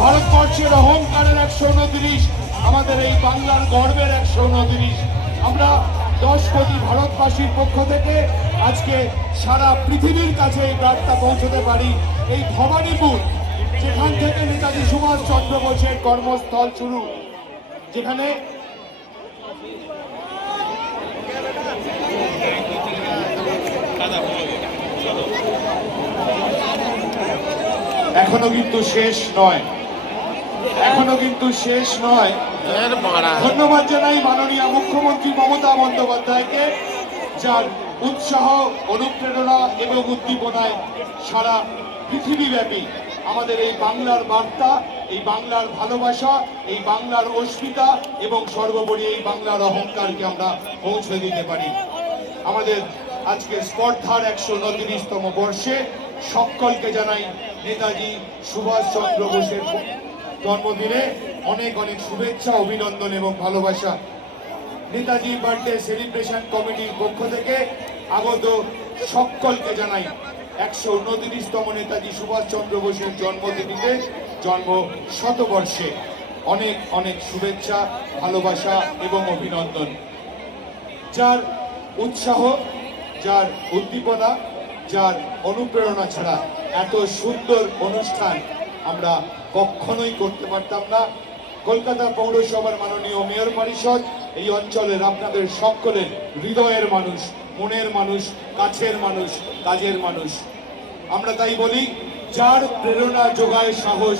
ভারতবর্ষের অহংকারের 129, আমাদের এই বাংলার গর্বের 129। আমরা 10 কোটি ভারতবাসীর পক্ষ থেকে আজকে সারা পৃথিবীর কাছে এই বার্তা পৌঁছতে পারি। এই ভবানীপুর, যেখান থেকে নেতাজি সুভাষচন্দ্র বোসের কর্মস্থল শুরু, যেখানে এখনো কিন্তু শেষ নয়, এখনো কিন্তু শেষ নয়। ধন্যবাদ জানাই মাননীয় মুখ্যমন্ত্রী মমতা বন্দ্যোপাধ্যায়কে, যার উৎসাহ, অনুপ্রেরণা এবং উদ্দীপনায় সারা পৃথিবীব্যাপী আমাদের এই বাংলার বার্তা, এই বাংলার ভালোবাসা, এই বাংলার অস্মিতা এবং সর্বোপরি এই বাংলার অহংকারকে আমরা পৌঁছে দিতে পারি। আমাদের আজকে স্পর্ধার 129তম বর্ষে সকলকে জানাই নেতাজি সুভাষচন্দ্র বোসের জন্মদিনে অনেক অনেক শুভেচ্ছা, অভিনন্দন এবং ভালোবাসা। নেতাজি বার্থডে সেলিব্রেশন কমিটির পক্ষ থেকে আগত সকলকে জানাই 129তম নেতাজি সুভাষচন্দ্র বোসের জন্মদিনে, জন্ম শতবর্ষে অনেক অনেক শুভেচ্ছা, ভালোবাসা এবং অভিনন্দন। যার উৎসাহ, যার উদ্দীপনা, যার অনুপ্রেরণা ছাড়া এত সুন্দর অনুষ্ঠান আমরা কখনোই করতে পারতাম না। কলকাতা পৌরসভার মাননীয় মেয়র পরিষদ এই অঞ্চলের আপনাদের সকলের হৃদয়ের মানুষ, মনের মানুষ, কাছের মানুষ, কাজের মানুষ। আমরা তাই বলি, যার প্রেরণা যোগায় সাহস